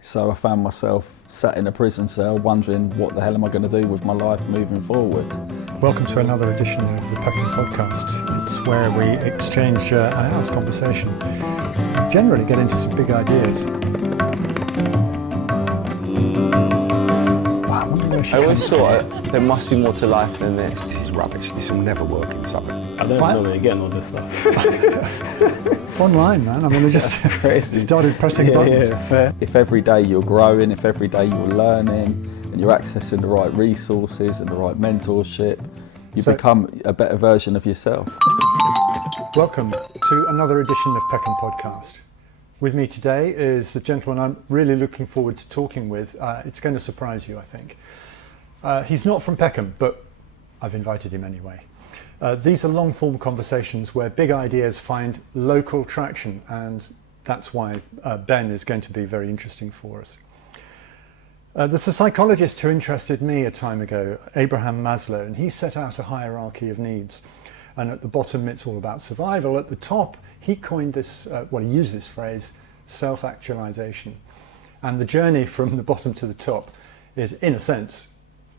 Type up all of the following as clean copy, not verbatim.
So I found myself sat in a prison cell wondering what the hell am I going to do with my life moving forward. Welcome to another edition of the Peckham Podcast. It's where we exchange an hour's conversation, generally get into some big ideas. I always thought there must be more to life than this. This is rubbish. This will never work in Southern. I don't know where you're getting all this stuff. Online, man. I mean, I just started pressing buttons. Yeah, fair. If every day you're growing, if every day you're learning, and you're accessing the right resources and the right mentorship, you become a better version of yourself. Welcome to another edition of Peckham Podcast. With me today is the gentleman I'm really looking forward to talking with. It's going to surprise you, I think. He's not from Peckham, but I've invited him anyway. These are long-form conversations where big ideas find local traction, and that's why Ben is going to be very interesting for us. There's a psychologist who interested me a time ago, Abraham Maslow, and he set out a hierarchy of needs. And at the bottom, it's all about survival. At the top, he coined this, he used this phrase, self-actualization. And the journey from the bottom to the top is, in a sense,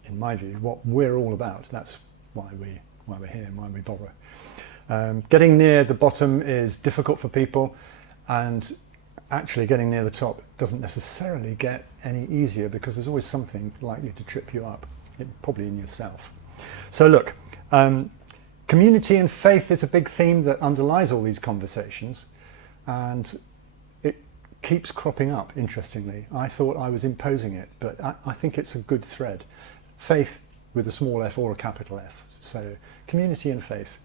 in my view, what we're all about. That's why we're here and why we bother. Getting near the bottom is difficult for people, and actually getting near the top doesn't necessarily get any easier because there's always something likely to trip you up, probably in yourself. So look, community and faith is a big theme that underlies all these conversations, and it keeps cropping up, interestingly. I thought I was imposing it, but I think it's a good thread. Faith with a small f or a capital F. So community and faith.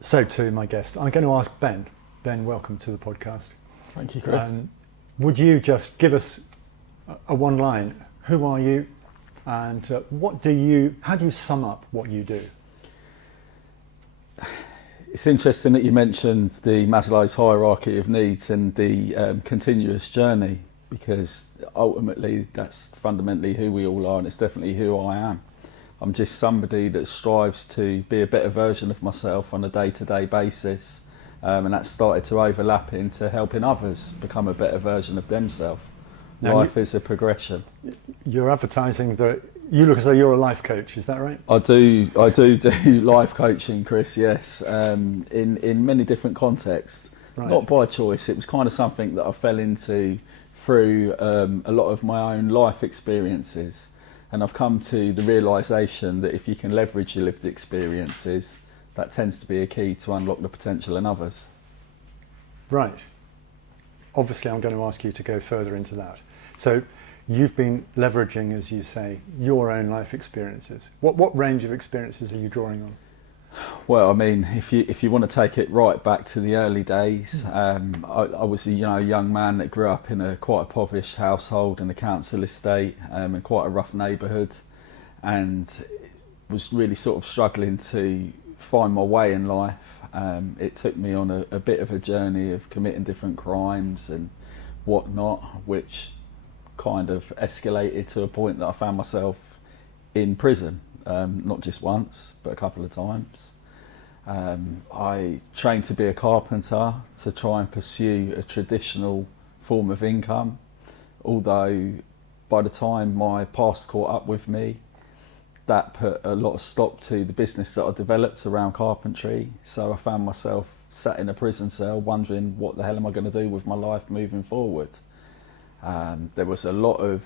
So to my guest, I'm going to ask Ben. Ben, welcome to the podcast. Thank you, Chris. Would you just give us a one line? Who are you, and how do you sum up what you do? It's interesting that you mentioned the Maslow's hierarchy of needs and the continuous journey, because ultimately that's fundamentally who we all are, and it's definitely who I am. I'm just somebody that strives to be a better version of myself on a day-to-day basis, and that's started to overlap into helping others become a better version of themselves. Life is a progression. You're advertising that you look as though you're a life coach, is that right? I do life coaching, Chris, yes, in many different contexts. Right. Not by choice, it was kind of something that I fell into through a lot of my own life experiences. And I've come to the realisation that if you can leverage your lived experiences, that tends to be a key to unlock the potential in others. Right. Obviously, I'm going to ask you to go further into that. So you've been leveraging, as you say, your own life experiences. What range of experiences are you drawing on? Well, I mean, if you want to take it right back to the early days, I was a young man that grew up in quite a impoverished household in a council estate, in quite a rough neighbourhood, and was really sort of struggling to find my way in life. It took me on a bit of a journey of committing different crimes and whatnot, which kind of escalated to a point that I found myself in prison. Not just once, but a couple of times. I trained to be a carpenter to try and pursue a traditional form of income, although by the time my past caught up with me, that put a lot of stop to the business that I developed around carpentry. So I found myself sat in a prison cell wondering what the hell am I going to do with my life moving forward. There was a lot of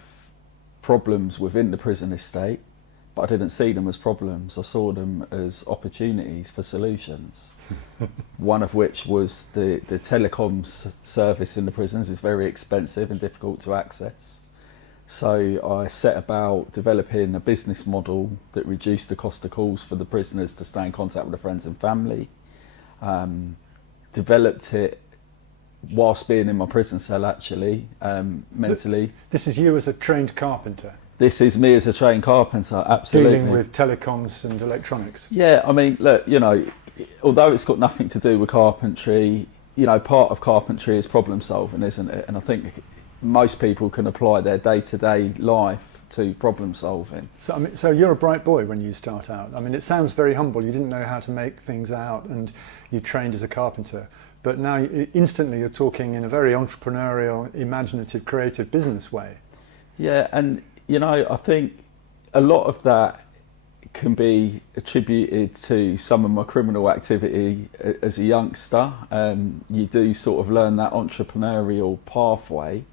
problems within the prison estate, but I didn't see them as problems. I saw them as opportunities for solutions. One of which was the telecoms service in the prisons is very expensive and difficult to access. So I set about developing a business model that reduced the cost of calls for the prisoners to stay in contact with their friends and family. Developed it whilst being in my prison cell, actually, mentally. This is you as a trained carpenter? This is me as a trained carpenter, absolutely. Dealing with telecoms and electronics? Yeah, I mean, look, although it's got nothing to do with carpentry, part of carpentry is problem solving, isn't it? And I think most people can apply their day-to-day life to problem solving. So you're a bright boy when you start out. I mean, it sounds very humble. You didn't know how to make things out and you trained as a carpenter. but now instantly you're talking in a very entrepreneurial, imaginative, creative business way. Yeah, and I think a lot of that can be attributed to some of my criminal activity as a youngster. You do sort of learn that entrepreneurial pathway,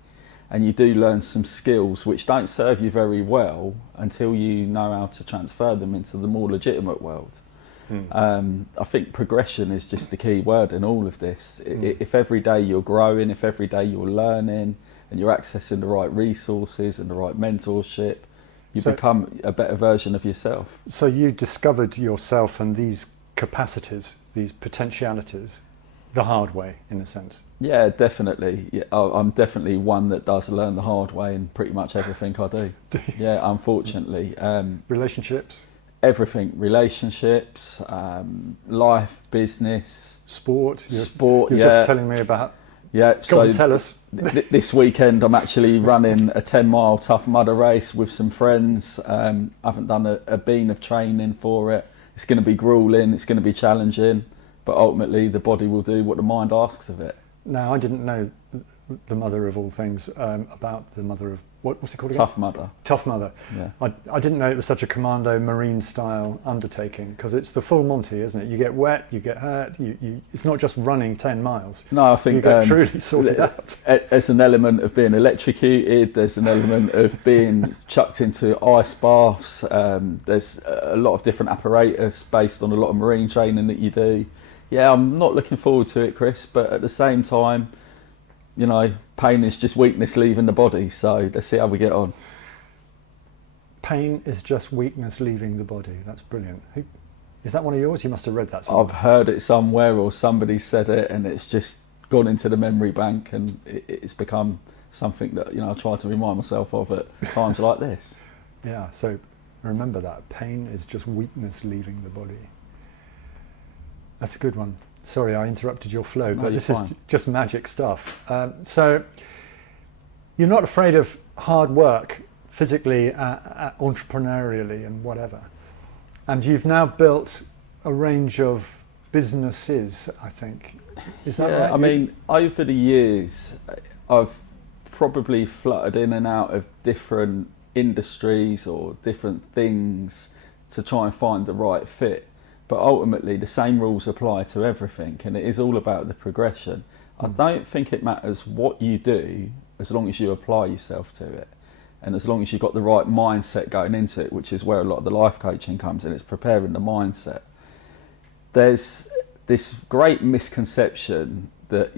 and you do learn some skills which don't serve you very well until you know how to transfer them into the more legitimate world. I think progression is just the key word in all of this. If every day you're growing, if every day you're learning and you're accessing the right resources and the right mentorship, you become a better version of yourself. So you discovered yourself and these capacities, these potentialities, the hard way, in a sense. Yeah, definitely. Yeah, I'm definitely one that does learn the hard way in pretty much everything I do. Yeah, unfortunately. Relationships? Everything. Relationships, life, business. Sport? Sport, You're just telling me about... Yeah, Go on, tell us. This weekend I'm actually running a 10-mile Tough Mudder race with some friends. I haven't done a bean of training for it. It's going to be grueling, it's going to be challenging, but ultimately the body will do what the mind asks of it. Now, I didn't know the mother of all things about the mother of... What's it called again? Tough Mudder. Tough Mudder. Yeah. I didn't know it was such a commando marine style undertaking, because it's the full Monty, isn't it? You get wet, you get hurt, it's not just running 10 miles. No, I think you get truly sorted out. There's an element of being electrocuted, there's an element of being chucked into ice baths, there's a lot of different apparatus based on a lot of marine training that you do. Yeah, I'm not looking forward to it, Chris, but at the same time, pain is just weakness leaving the body, so let's see how we get on. Pain is just weakness leaving the body. That's brilliant. Is that one of yours? You must have read that somewhere. I've heard it somewhere, or somebody said it, and it's just gone into the memory bank, and it's become something that I try to remind myself of at times like this. Yeah, so remember that. Pain is just weakness leaving the body. That's a good one. Sorry, I interrupted your flow, but this is just magic stuff. So you're not afraid of hard work, physically, entrepreneurially and whatever. And you've now built a range of businesses, I think. Is that right? I mean, over the years, I've probably fluttered in and out of different industries or different things to try and find the right fit. But ultimately, the same rules apply to everything, and it is all about the progression. I don't think it matters what you do as long as you apply yourself to it, and as long as you've got the right mindset going into it, which is where a lot of the life coaching comes in. It's preparing the mindset. There's this great misconception that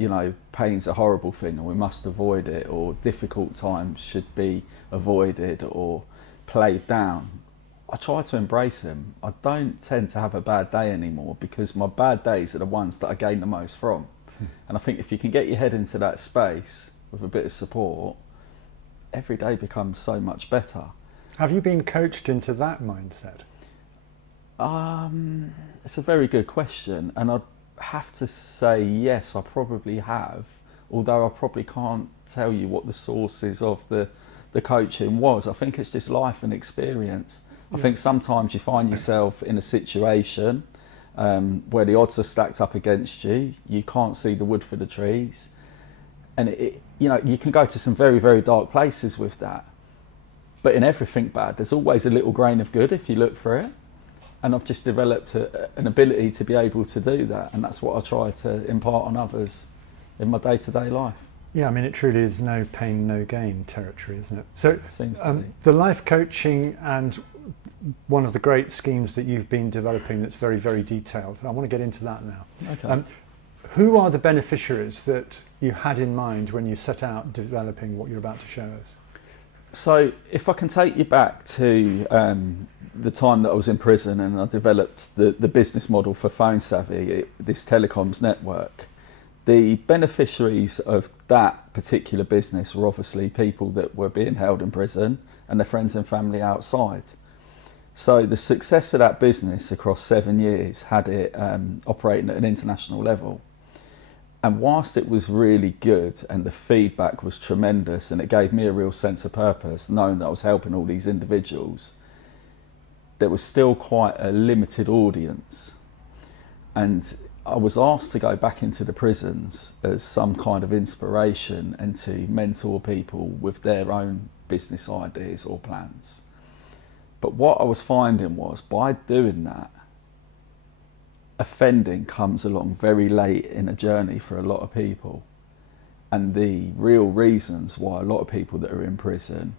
pain's a horrible thing and we must avoid it, or difficult times should be avoided or played down. I try to embrace them. I don't tend to have a bad day anymore, because my bad days are the ones that I gain the most from. And I think if you can get your head into that space with a bit of support, every day becomes so much better. Have you been coached into that mindset? It's a very good question, and I'd have to say yes, I probably have, although I probably can't tell you what the sources of the coaching was. I think it's just life and experience. I think sometimes you find yourself in a situation where the odds are stacked up against you. You can't see the wood for the trees, and you can go to some very, very dark places with that. But in everything bad, there's always a little grain of good if you look for it. And I've just developed an ability to be able to do that, and that's what I try to impart on others in my day-to-day life. Yeah, I mean, it truly is no pain, no gain territory, isn't it? So Seems to be. The life coaching, and one of the great schemes that you've been developing that's very, very detailed. I want to get into that now. Okay. Who are the beneficiaries that you had in mind when you set out developing what you're about to show us? So if I can take you back to the time that I was in prison and I developed the business model for Phone Savvy, this telecoms network, the beneficiaries of that particular business were obviously people that were being held in prison and their friends and family outside. So the success of that business across 7 years had it operating at an international level. And whilst it was really good and the feedback was tremendous and it gave me a real sense of purpose, knowing that I was helping all these individuals, there was still quite a limited audience. And I was asked to go back into the prisons as some kind of inspiration and to mentor people with their own business ideas or plans. But what I was finding was, by doing that, offending comes along very late in a journey for a lot of people. And the real reasons why a lot of people that are in prison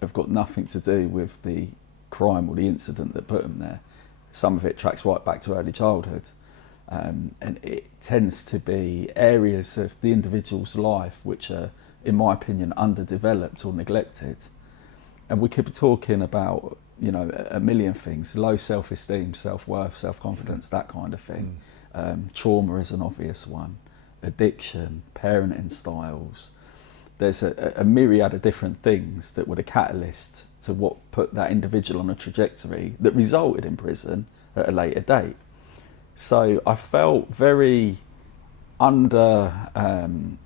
have got nothing to do with the crime or the incident that put them there. Some of it tracks right back to early childhood. And it tends to be areas of the individual's life which are, in my opinion, underdeveloped or neglected. And we could be talking about, you know, a million things: low self-esteem, self-worth, self-confidence, that kind of thing. Trauma is an obvious one. Addiction, parenting styles. There's a myriad of different things that were the catalyst to what put that individual on a trajectory that resulted in prison at a later date. So I felt very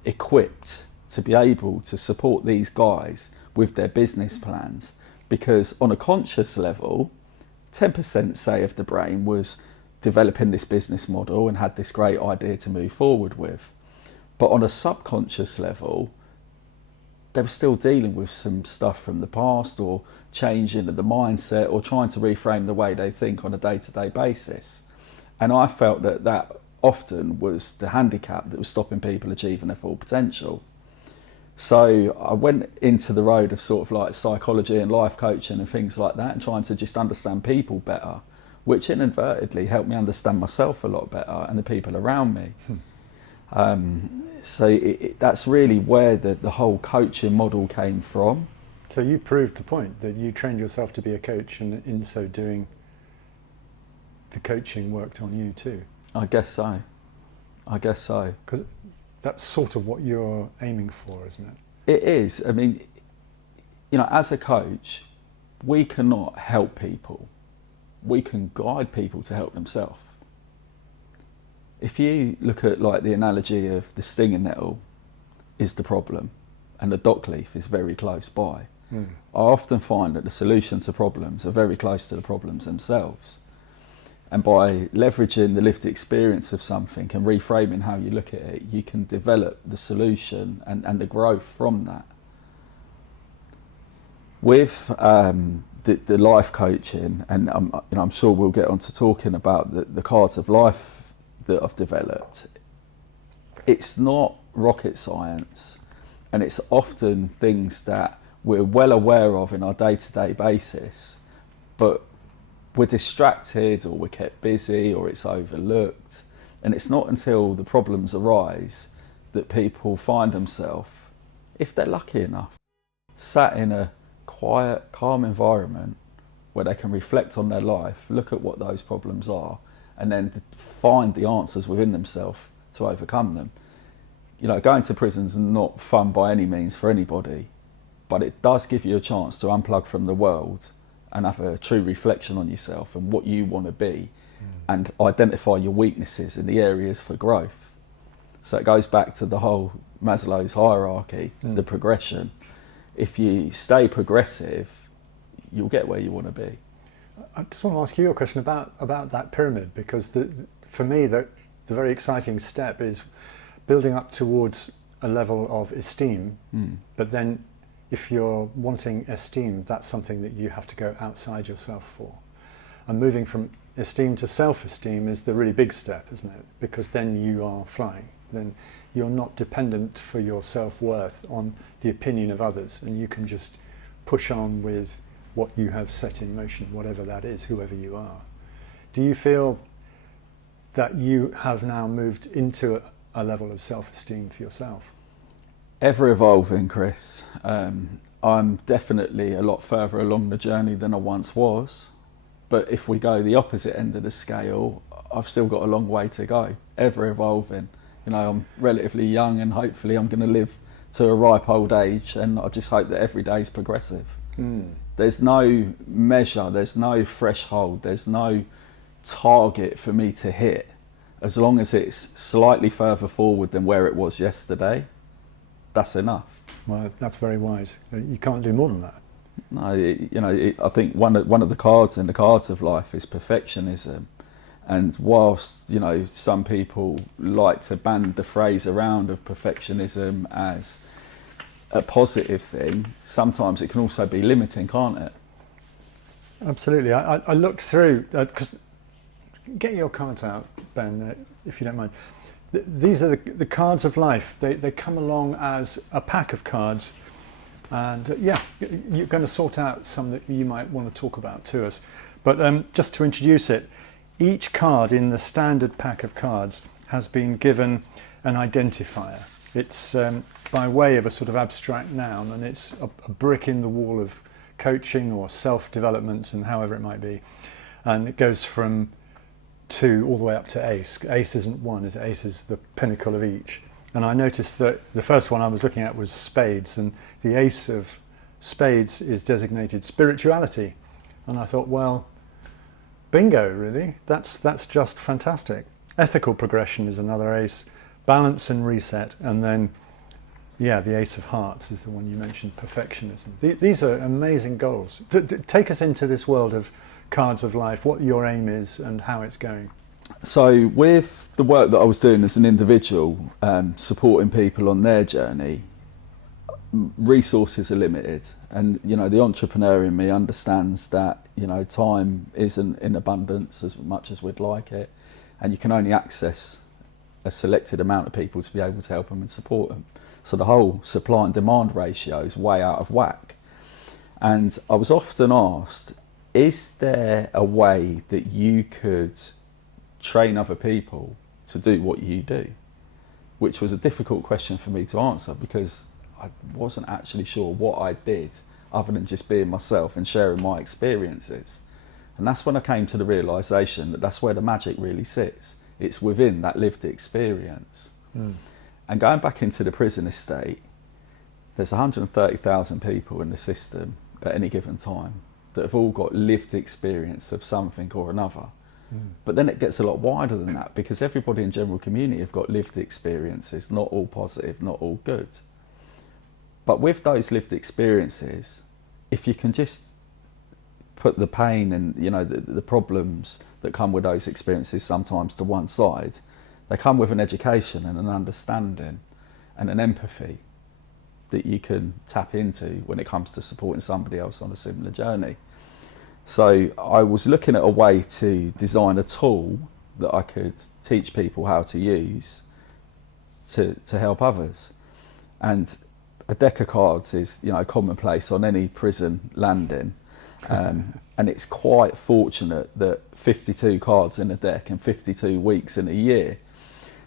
equipped to be able to support these guys with their business plans, because on a conscious level, 10% say of the brain was developing this business model and had this great idea to move forward with. But on a subconscious level, they were still dealing with some stuff from the past, or changing the mindset, or trying to reframe the way they think on a day-to-day basis. And I felt that that often was the handicap that was stopping people achieving their full potential. So I went into the road of sort of like psychology and life coaching and things like that, and trying to just understand people better, which inadvertently helped me understand myself a lot better and the people around me. So that's really where the whole coaching model came from. So you proved the point that you trained yourself to be a coach, and in so doing, the coaching worked on you too. I guess so. Because that's sort of what you're aiming for, isn't it? It is. I mean, you know, as a coach, we cannot help people. We can guide people to help themselves. If you look at like the analogy of the stinging nettle is the problem, and the dock leaf is very close by, I often find that the solution to problems are very close to the problems themselves. And by leveraging the lived experience of something and reframing how you look at it, you can develop the solution and the growth from that. With the life coaching, and I'm sure we'll get on to talking about the cards of life that I've developed, it's not rocket science, and it's often things that we're well aware of in our day-to-day basis, but we're distracted, or we're kept busy, or it's overlooked. And it's not until the problems arise that people find themselves, if they're lucky enough, sat in a quiet, calm environment where they can reflect on their life, look at what those problems are, and then find the answers within themselves to overcome them. You know, going to prison's not fun by any means for anybody, but it does give you a chance to unplug from the world and have a true reflection on yourself and what you want to be, and identify your weaknesses in the areas for growth. So it goes back to the whole Maslow's hierarchy, the progression. If you stay progressive, you'll get where you want to be. I just want to ask you a question about that pyramid, because for me the very exciting step is building up towards a level of esteem, but then if you're wanting esteem, that's something that you have to go outside yourself for. And moving from esteem to self-esteem is the really big step, isn't it? Because then you are flying. Then you're not dependent for your self-worth on the opinion of others, and you can just push on with what you have set in motion, whatever that is, whoever you are. Do you feel that you have now moved into a level of self-esteem for yourself? Ever evolving, Chris. I'm definitely a lot further along the journey than I once was, but if we go the opposite end of the scale, I've still got a long way to go. Ever evolving. You know, I'm relatively young, and hopefully I'm going to live to a ripe old age, and I just hope that every day is progressive. There's no measure, there's no threshold, there's no target for me to hit, as long as it's slightly further forward than where it was yesterday. That's enough. Well, that's very wise. You can't do more than that. No, I think one of the cards in the cards of life is perfectionism, And whilst, you know, some people like to band the phrase around of perfectionism as a positive thing, sometimes it can also be limiting, can't it? Absolutely. I looked through, because get your cards out, Ben, if you don't mind. These are the cards of life. They come along as a pack of cards, and you're going to sort out some that you might want to talk about to us. But just to introduce it, each card in the standard pack of cards has been given an identifier. It's by way of a sort of abstract noun, and it's a brick in the wall of coaching or self-development and however it might be. And it goes from 2 all the way up to ace. Ace isn't 1, is it? Ace is the pinnacle of each. And I noticed that the first one I was looking at was spades, and the ace of spades is designated spirituality. And I thought, well, bingo, really. That's just fantastic. Ethical progression is another ace. Balance and reset. And then, the ace of hearts is the one you mentioned, perfectionism. These are amazing goals. Take us into this world of cards of life, what your aim is and how it's going. So with the work that I was doing as an individual, supporting people on their journey, resources are limited, and you know, the entrepreneur in me understands that, you know, time isn't in abundance as much as we'd like it, and you can only access a selected amount of people to be able to help them and support them. So the whole supply and demand ratio is way out of whack. And I was often asked, is there a way that you could train other people to do what you do? Which was a difficult question for me to answer, because I wasn't actually sure what I did other than just being myself and sharing my experiences. And that's when I came to the realisation that that's where the magic really sits. It's within that lived experience. And going back into the prison estate, there's 130,000 people in the system at any given time that have all got lived experience of something or another. But then it gets a lot wider than that, because everybody in general community have got lived experiences, not all positive, not all good. But with those lived experiences, if you can just put the pain and, you know, the problems that come with those experiences sometimes to one side, they come with an education and an understanding and an empathy that you can tap into when it comes to supporting somebody else on a similar journey. So I was looking at a way to design a tool that I could teach people how to use to help others. And a deck of cards is, you know, commonplace on any prison landing. And it's quite fortunate that 52 cards in a deck and 52 weeks in a year,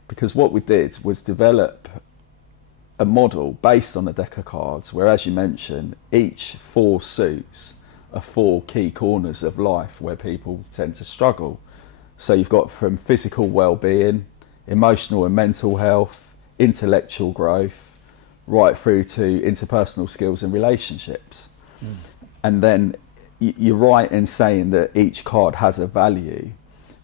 because what we did was develop a model based on a deck of cards where, as you mentioned, each 4 suits are 4 key corners of life where people tend to struggle. So you've got from physical well-being, emotional and mental health, intellectual growth, right through to interpersonal skills and relationships. And then you're right in saying that each card has a value,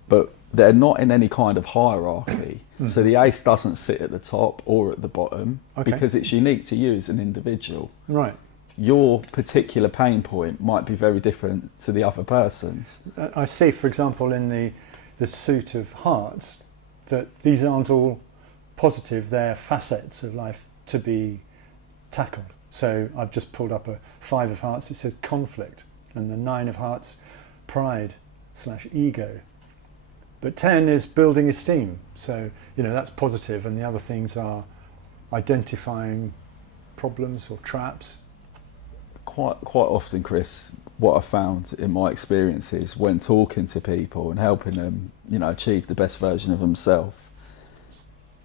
but they're not in any kind of hierarchy. So the ace doesn't sit at the top or at the bottom, because it's unique to you as an individual. Right. Your particular pain point might be very different to the other person's. I see, for example, in the suit of hearts, that these aren't all positive, they're facets of life to be tackled. So I've just pulled up a 5 of hearts, it says conflict, and the 9 of hearts, pride/ego. But 10 is building esteem, so you know, that's positive, and the other things are identifying problems or traps. Quite often, Chris, what I found in my experiences when talking to people and helping them, you know, achieve the best version of themselves,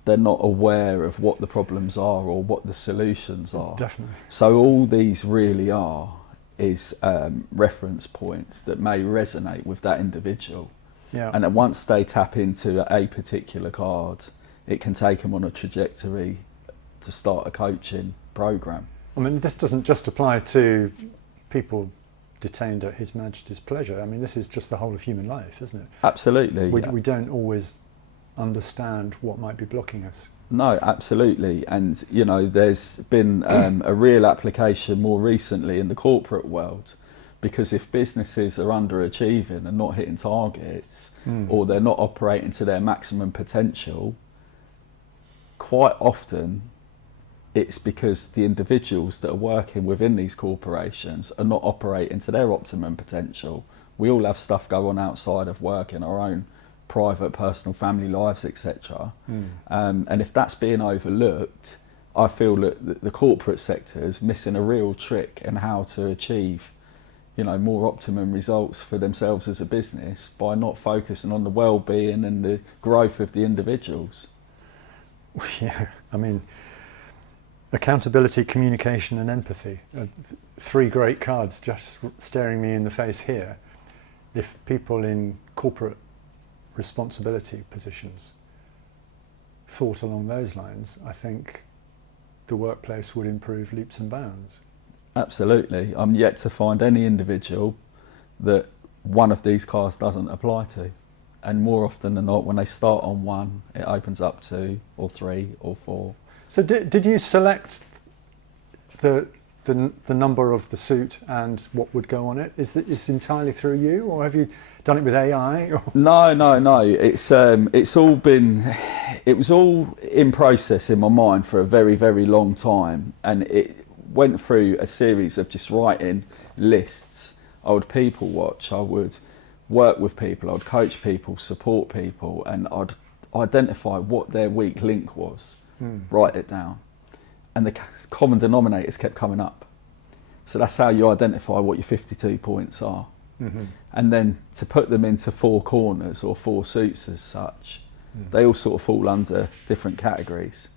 they're not aware of what the problems are or what the solutions are. Definitely. So all these really are is reference points that may resonate with that individual. Yeah. And then once they tap into a particular card, it can take them on a trajectory to start a coaching program. I mean, this doesn't just apply to people detained at His Majesty's pleasure. I mean, this is just the whole of human life, isn't it? Absolutely. We don't always understand what might be blocking us. No, absolutely. And, you know, there's been a real application more recently in the corporate world, Because if businesses are underachieving and not hitting targets, or they're not operating to their maximum potential, quite often it's because the individuals that are working within these corporations are not operating to their optimum potential. We all have stuff go on outside of work in our own private, personal, family lives, etc. And if that's being overlooked, I feel that the corporate sector is missing a real trick in how to achieve, more optimum results for themselves as a business by not focusing on the well-being and the growth of the individuals. Yeah, I mean, accountability, communication and empathy. Three great cards just staring me in the face here. If people in corporate responsibility positions thought along those lines, I think the workplace would improve leaps and bounds. Absolutely. I'm yet to find any individual that one of these cards doesn't apply to. And more often than not, when they start on one, it opens up 2 or 3 or 4. So did you select the number of the suit and what would go on it? Is it entirely through you, or have you done it with AI? Or? No. It was all in process in my mind for a very, very long time, and it went through a series of just writing lists. I would people watch, I would work with people, I'd coach people, support people, and I'd identify what their weak link was, write it down. And the common denominators kept coming up. So that's how you identify what your 52 points are. And then to put them into 4 corners or 4 suits as such, they all sort of fall under different categories.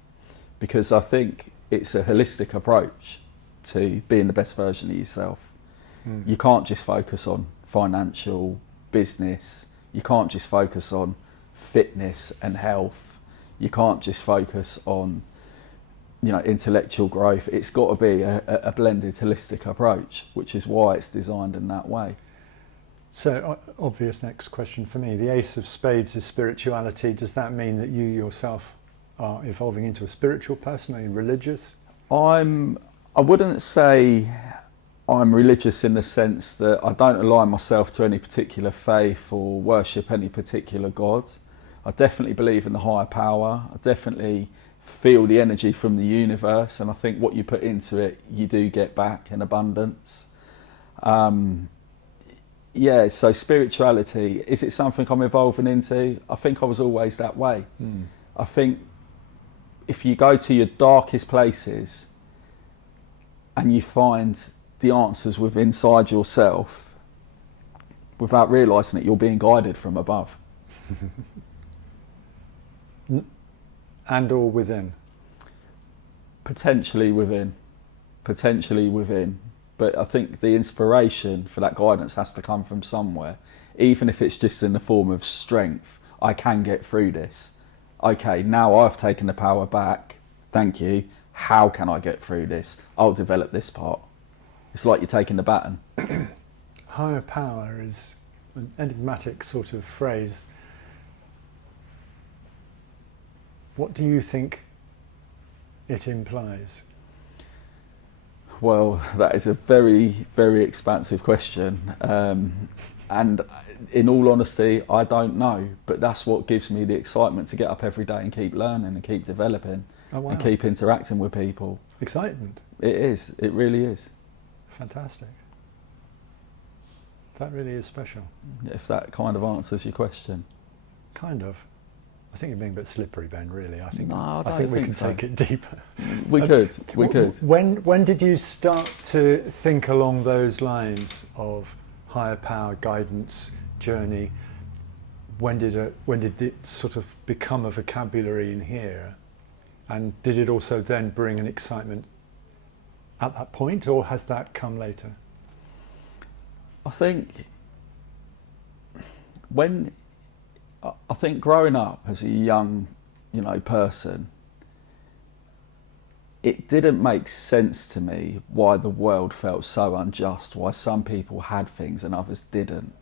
Because I think it's a holistic approach to being the best version of yourself. You can't just focus on financial, business, you can't just focus on fitness and health, you can't just focus on intellectual growth. It's got to be a blended holistic approach, which is why it's designed in that way. So obvious next question for me, the Ace of Spades is spirituality. Does that mean that you yourself are evolving into a spiritual person? Are you religious? I wouldn't say I'm religious in the sense that I don't align myself to any particular faith or worship any particular God. I definitely believe in the higher power. I definitely feel the energy from the universe, and I think what you put into it, you do get back in abundance. So spirituality, is it something I'm evolving into? I think I was always that way. I think if you go to your darkest places and you find the answers within inside yourself, without realising it, you're being guided from above. And or within? Potentially within. But I think the inspiration for that guidance has to come from somewhere, even if it's just in the form of strength. I can get through this. Okay, now I've taken the power back. Thank you. How can I get through this? I'll develop this part. It's like you're taking the baton. Higher power is an enigmatic sort of phrase. What do you think it implies? Well, that is a very, very expansive question. And in all honesty, I don't know. But that's what gives me the excitement to get up every day and keep learning and keep developing. Oh, wow. And keep interacting with people. Excitement? It is. It really is. Fantastic. That really is special. If that kind of answers your question. Kind of. I think you're being a bit slippery, Ben, really. I think, No, I I think we don't can think take it deeper. We could. When did you start to think along those lines of higher power, guidance, journey? When did it sort of become a vocabulary in here? And did it also then bring an excitement at that point, or has that come later? I think growing up as a young, person, it didn't make sense to me why the world felt so unjust, why some people had things and others didn't.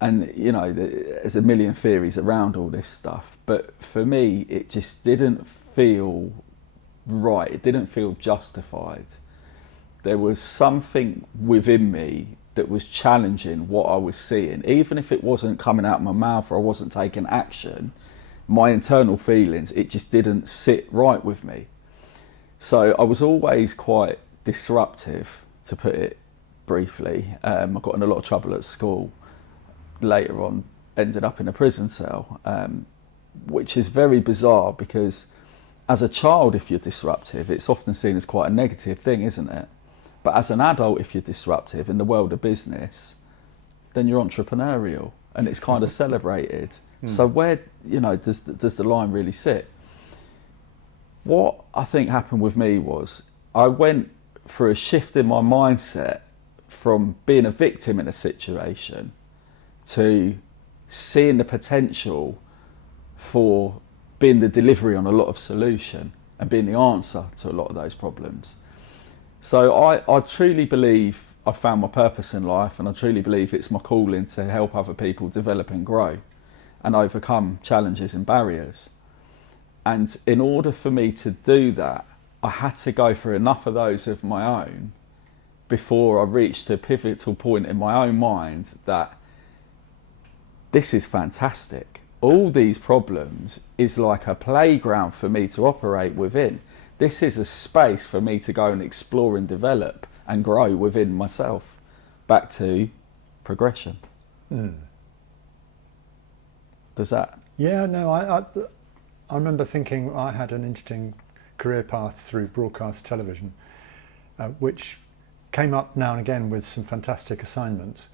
And, there's a million theories around all this stuff. But for me, it just didn't feel right. It didn't feel justified. There was something within me that was challenging what I was seeing, even if it wasn't coming out of my mouth or I wasn't taking action, my internal feelings, it just didn't sit right with me. So I was always quite disruptive, to put it briefly. I got in a lot of trouble at school. Later on, ended up in a prison cell, which is very bizarre because as a child, if you're disruptive, it's often seen as quite a negative thing, isn't it? But as an adult, if you're disruptive in the world of business, then you're entrepreneurial and it's kind of celebrated. So where, does the line really sit? What I think happened with me was I went through a shift in my mindset from being a victim in a situation to seeing the potential for being the delivery on a lot of solution and being the answer to a lot of those problems. So I truly believe I found my purpose in life, and I truly believe it's my calling to help other people develop and grow and overcome challenges and barriers. And in order for me to do that, I had to go through enough of those of my own before I reached a pivotal point in my own mind that this is fantastic. All these problems is like a playground for me to operate within. This is a space for me to go and explore and develop and grow within myself. Back to progression. Does that? Yeah, no, I remember thinking I had an interesting career path through broadcast television, which came up now and again with some fantastic assignments.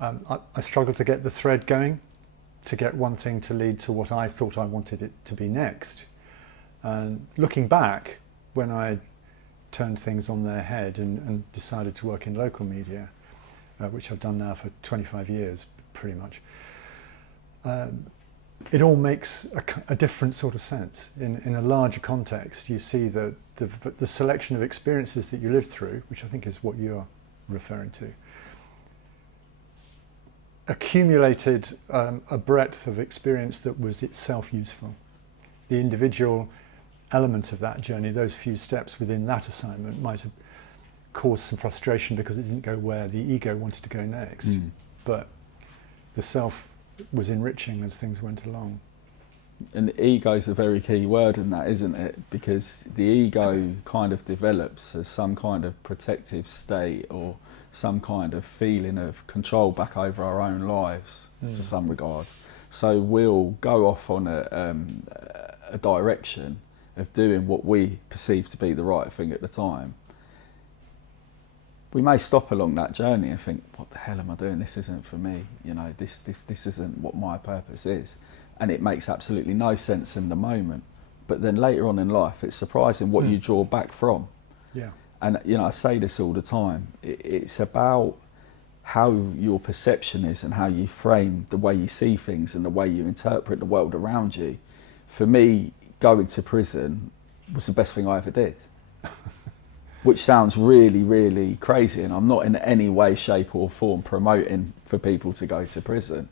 I struggled to get the thread going, to get one thing to lead to what I thought I wanted it to be next. And looking back, when I turned things on their head and decided to work in local media, which I've done now for 25 years, pretty much, it all makes a different sort of sense. In a larger context, you see the selection of experiences that you lived through, which I think is what you're referring to, accumulated a breadth of experience that was itself useful. The individual element of that journey, those few steps within that assignment, might have caused some frustration because it didn't go where the ego wanted to go next. But the self was enriching as things went along. And the ego is a very key word in that, isn't it? Because the ego kind of develops as some kind of protective state or some kind of feeling of control back over our own lives to some regard. So we'll go off on a direction of doing what we perceive to be the right thing at the time. We may stop along that journey and think, what the hell am I doing? This isn't for me. This isn't what my purpose is. And it makes absolutely no sense in the moment. But then later on in life, it's surprising what you draw back from. Yeah. And I say this all the time. It's about how your perception is and how you frame the way you see things and the way you interpret the world around you. For me, going to prison was the best thing I ever did. Which sounds really, really crazy, and I'm not in any way, shape or form promoting for people to go to prison.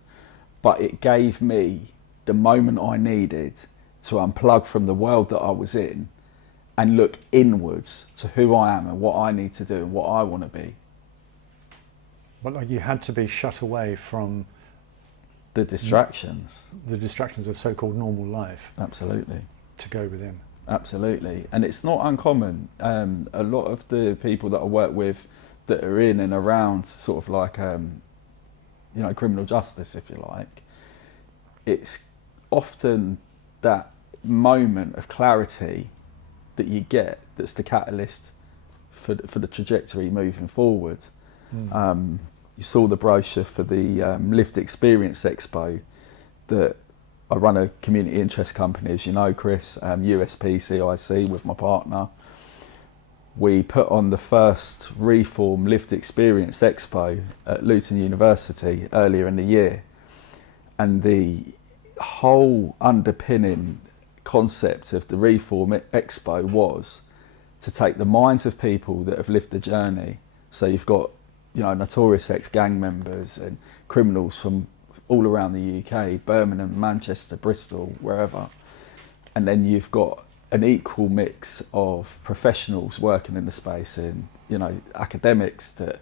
But it gave me the moment I needed to unplug from the world that I was in and look inwards to who I am and what I need to do and what I want to be. But like you had to be shut away from The distractions. the distractions of so-called normal life Absolutely. to go within. Absolutely. And it's not uncommon. A lot of the people that I work with that are in and around sort of like, criminal justice, if you like, it's often that moment of clarity that you get that's the catalyst for the trajectory moving forward. You saw the brochure for the Lived Experience Expo that I run a community interest company, as you know, Chris, USP CIC with my partner. We put on the first Reform Lived Experience Expo at Luton University earlier in the year. And the whole underpinning concept of the Reform Expo was to take the minds of people that have lived the journey. So you've got, notorious ex-gang members and criminals from all around the UK, Birmingham, Manchester, Bristol, wherever. And then you've got an equal mix of professionals working in the space and, academics that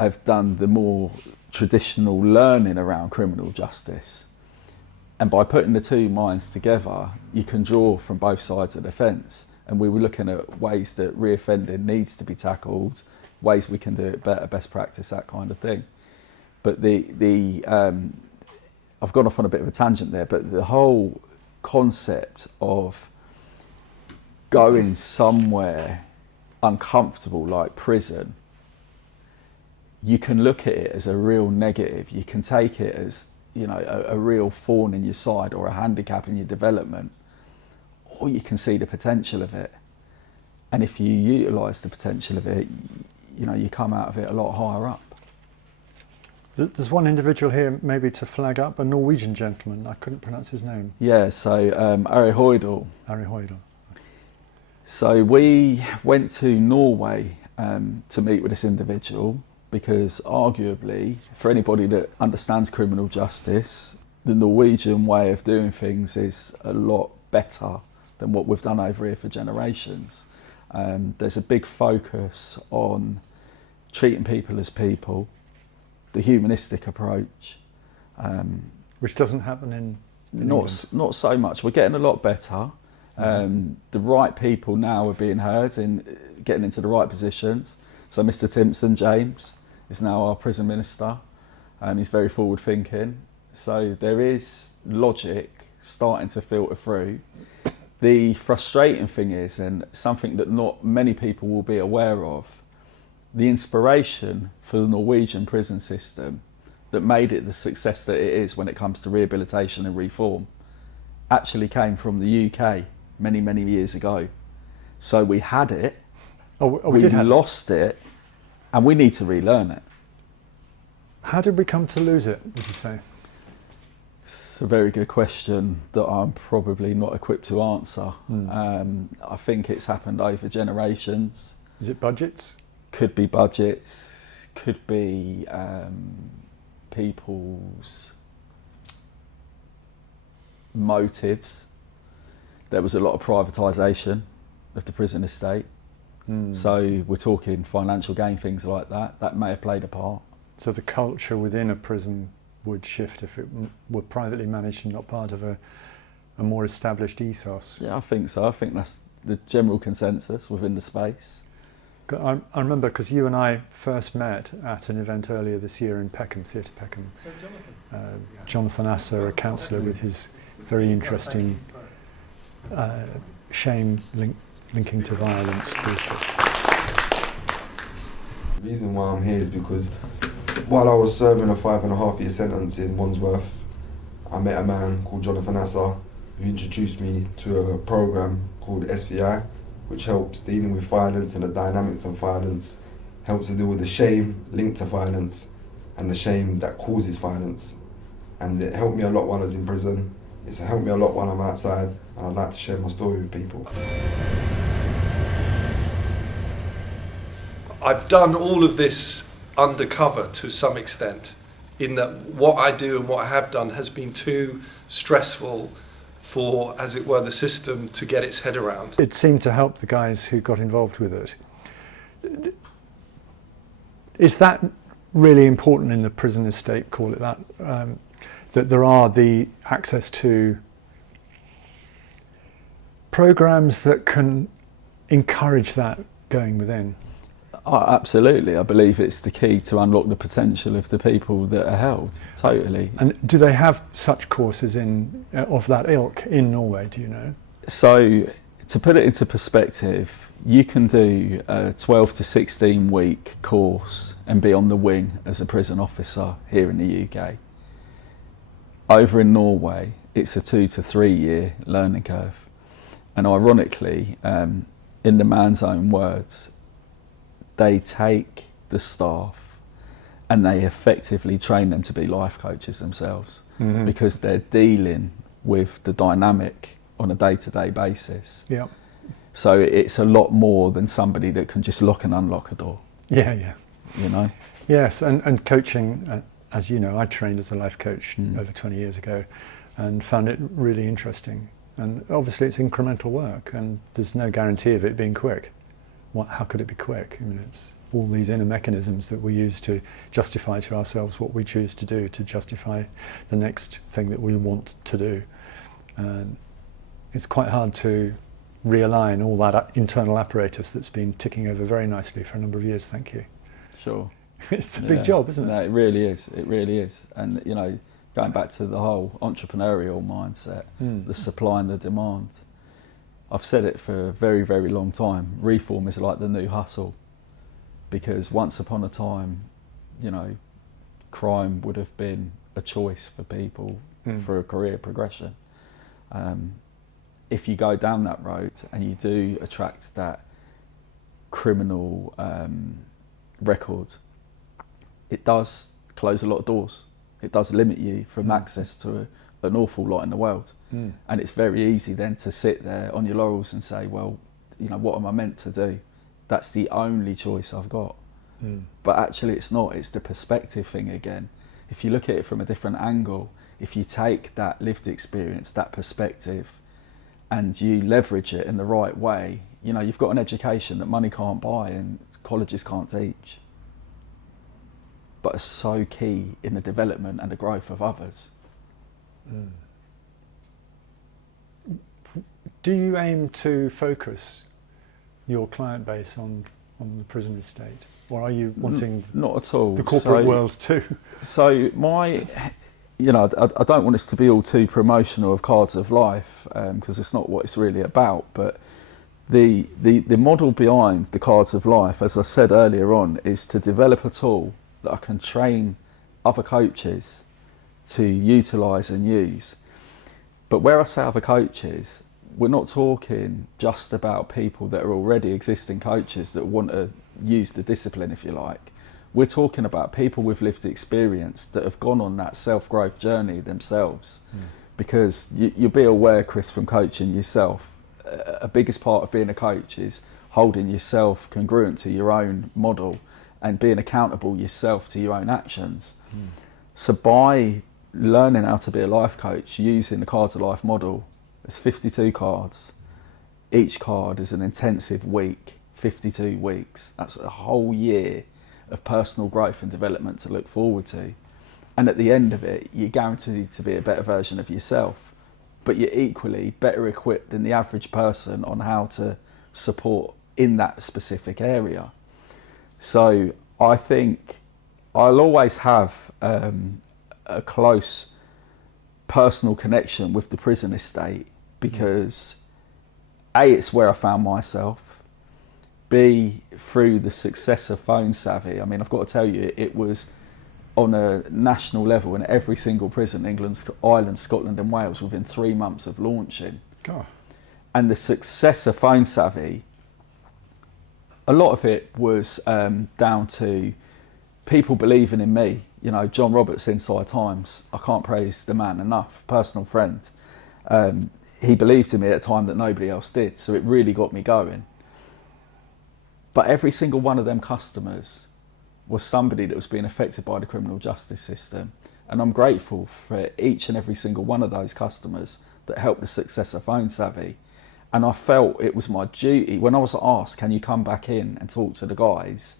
have done the more traditional learning around criminal justice. And by putting the two minds together, you can draw from both sides of the fence. And we were looking at ways that reoffending needs to be tackled, ways we can do it better, best practice, that kind of thing. But I've gone off on a bit of a tangent there, but the whole concept of going somewhere uncomfortable like prison, you can look at it as a real negative. You can take it as, you know, a real thorn in your side or a handicap in your development, or you can see the potential of it. And if you utilise the potential of it, you know, you come out of it a lot higher up. There's one individual here maybe to flag up, a Norwegian gentleman. I couldn't pronounce his name. Yeah, so Ari Hoydal. Ari Hoydal. So we went to Norway to meet with this individual because arguably, for anybody that understands criminal justice, the Norwegian way of doing things is a lot better than what we've done over here for generations. There's a big focus on treating people as people, the humanistic approach. Which doesn't happen in Not so much. We're getting a lot better. The right people now are being heard and getting into the right positions. So Mr. Timpson, James, is now our prison minister. He's very forward thinking. So there is logic starting to filter through. The frustrating thing is, and something that not many people will be aware of, the inspiration for the Norwegian prison system that made it the success that it is when it comes to rehabilitation and reform actually came from the UK many, many years ago. So we had it, we lost it, and we need to relearn it. How did we come to lose it, would you say? It's a very good question that I'm probably not equipped to answer. I think it's happened over generations. Is it budgets? Could be budgets, could be people's motives. There was a lot of privatisation of the prison estate. So we're talking financial gain, things like that. That may have played a part. So the culture within a prison would shift if it were privately managed and not part of a more established ethos. Yeah, I think so. I think that's the general consensus within the space. I remember because you and I first met at an event earlier this year in Peckham, Theatre Peckham. So Jonathan Asser, a counsellor with his very interesting shame linking to violence thesis. The reason why I'm here is because while I was serving a 5.5-year sentence in Wandsworth, I met a man called Jonathan Asser who introduced me to a programme called SVI, which helps dealing with violence and the dynamics of violence, helps to deal with the shame linked to violence and the shame that causes violence. And it helped me a lot while I was in prison. It's helped me a lot while I'm outside, and I'd like to share my story with people. I've done all of this undercover to some extent, in that what I do and what I have done has been too stressful for, as it were, the system to get its head around. It seemed to help the guys who got involved with it. Is that really important in the prison estate, call it that, that there are the access to programs that can encourage that going within? Oh, absolutely. I believe it's the key to unlock the potential of the people that are held. Totally. And do they have such courses of that ilk in Norway, do you know? So, to put it into perspective, you can do a 12 to 16 week course and be on the wing as a prison officer here in the UK. Over in Norway, it's a 2 to 3 year learning curve. And ironically, in the man's own words, they take the staff and they effectively train them to be life coaches themselves, because they're dealing with the dynamic on a day-to-day basis. Yeah. So it's a lot more than somebody that can just lock and unlock a door. Yeah, yeah. You know? Yes, and coaching, as you know, I trained as a life coach over 20 years ago and found it really interesting. And obviously it's incremental work and there's no guarantee of it being quick. How could it be quick? I mean, all these inner mechanisms that we use to justify to ourselves what we choose to do, to justify the next thing that we want to do. And it's quite hard to realign all that internal apparatus that's been ticking over very nicely for a number of years, thank you. Sure. It's a big job, isn't it? No, it really is. It really is. And, you know, going back to the whole entrepreneurial mindset, the supply and the demand. I've said it for a very, very long time. Reform is like the new hustle, because once upon a time, you know, crime would have been a choice for people for a career progression. If you go down that road and you do attract that criminal record, it does close a lot of doors. It does limit you from access to an awful lot in the world. And it's very easy then to sit there on your laurels and say, well, you know, what am I meant to do? That's the only choice I've got. But actually it's not. It's the perspective thing again. If you look at it from a different angle, if you take that lived experience, that perspective, and you leverage it in the right way, you know, you've got an education that money can't buy and colleges can't teach, but are so key in the development and the growth of others. Do you aim to focus your client base on the prison estate, or are you wanting not at all the corporate world too? So my, you know, I don't want this to be all too promotional of Cards of Life, because it's not what it's really about. But the model behind the Cards of Life, as I said earlier on, is to develop a tool that I can train other coaches to utilise and use. But where I say other coaches, we're not talking just about people that are already existing coaches that want to use the discipline, if you like. We're talking about people with lived experience that have gone on that self-growth journey themselves. Because you'll be aware, Chris, from coaching yourself, a biggest part of being a coach is holding yourself congruent to your own model and being accountable yourself to your own actions. So by learning how to be a life coach using the Cards of Life model, there's 52 cards. Each card is an intensive week, 52 weeks. That's a whole year of personal growth and development to look forward to. And at the end of it, you're guaranteed to be a better version of yourself, but you're equally better equipped than the average person on how to support in that specific area. So I think I'll always have a close personal connection with the prison estate, because A, it's where I found myself. B, through the success of Phone Savvy. I mean, I've got to tell you, it was on a national level in every single prison, England, Ireland, Scotland and Wales, within 3 months of launching. God. And the success of Phone Savvy, a lot of it was down to people believing in me. You know, John Roberts, Inside Times, I can't praise the man enough, personal friend. He believed in me at a time that nobody else did, so it really got me going. But every single one of them customers was somebody that was being affected by the criminal justice system. And I'm grateful for each and every single one of those customers that helped the success of Phone Savvy. And I felt it was my duty, when I was asked, can you come back in and talk to the guys?